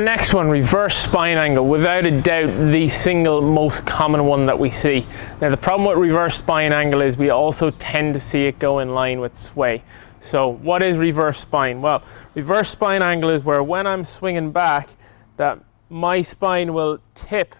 our next one, reverse spine angle, without a doubt the single most common one that we see. Now the problem with reverse spine angle is we also tend to see it go in line with sway. So what is reverse spine? Well, reverse spine angle is where when I'm swinging back, that my spine will tip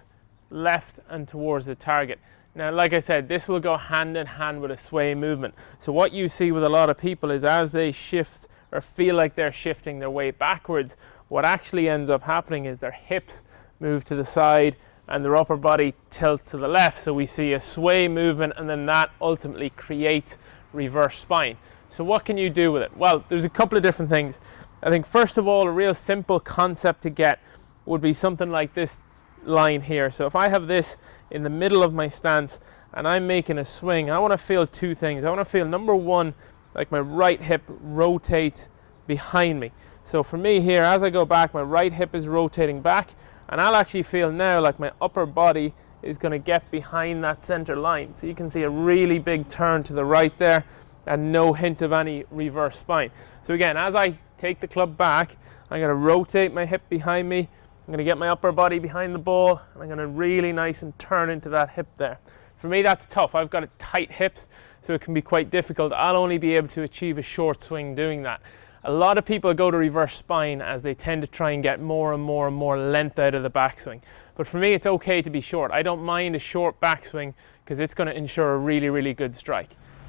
left and towards the target. Now, like I said, this will go hand in hand with a sway movement. So what you see with a lot of people is as they shift or feel like they're shifting their weight backwards, what actually ends up happening is their hips move to the side and their upper body tilts to the left. So we see a sway movement, and then that ultimately creates reverse spine. So what can you do with it? Well, there's a couple of different things. I think first of all, a real simple concept to get would be something like this line here. So if I have this in the middle of my stance and I'm making a swing, I want to feel two things. I want to feel, number one, like my right hip rotates behind me. So for me here, as I go back, my right hip is rotating back, and I'll actually feel now like my upper body is going to get behind that center line. So you can see a really big turn to the right there and no hint of any reverse spine. So again, as I take the club back, I'm going to rotate my hip behind me. I'm going to get my upper body behind the ball, and I'm going to really nice and turn into that hip there. For me, that's tough. I've got tight hips, so it can be quite difficult. I'll only be able to achieve a short swing doing that. A lot of people go to reverse spine as they tend to try and get more and more and more length out of the backswing. But for me, it's okay to be short. I don't mind a short backswing because it's going to ensure a really, really good strike.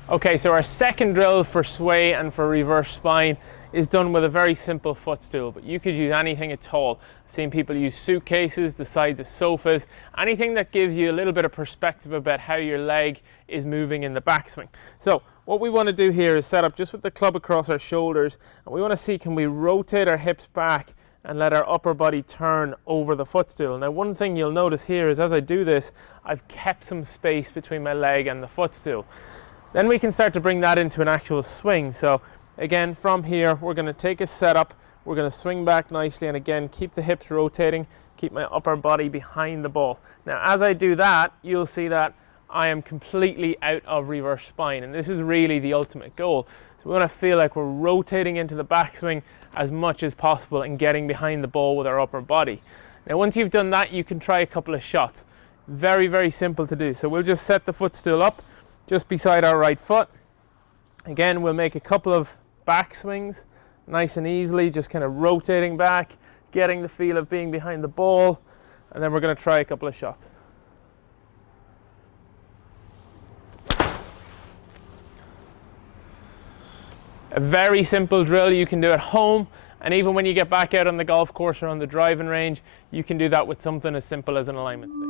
Okay, so our second drill for sway and for reverse spine is done with a very simple footstool, but you could use anything at all. I've seen people use suitcases, the sides of sofas, anything that gives you a little bit of perspective about how your leg is moving in the backswing. So what we want to do here is set up just with the club across our shoulders, and we want to see, can we rotate our hips back and let our upper body turn over the footstool. Now one thing you'll notice here is as I do this, I've kept some space between my leg and the footstool. Then we can start to bring that into an actual swing. So again, from here, we're going to take a setup, we're going to swing back nicely, and again, keep the hips rotating, keep my upper body behind the ball. Now, as I do that, you'll see that I am completely out of reverse spine, and this is really the ultimate goal. So we want to feel like we're rotating into the backswing as much as possible and getting behind the ball with our upper body. Now, once you've done that, you can try a couple of shots. Very, very simple to do. So we'll just set the footstool up just beside our right foot. Again, we'll make a couple of back swings, nice and easily, just kind of rotating back, getting the feel of being behind the ball, and then we're going to try a couple of shots. A very simple drill you can do at home, and even when you get back out on the golf course or on the driving range, you can do that with something as simple as an alignment stick.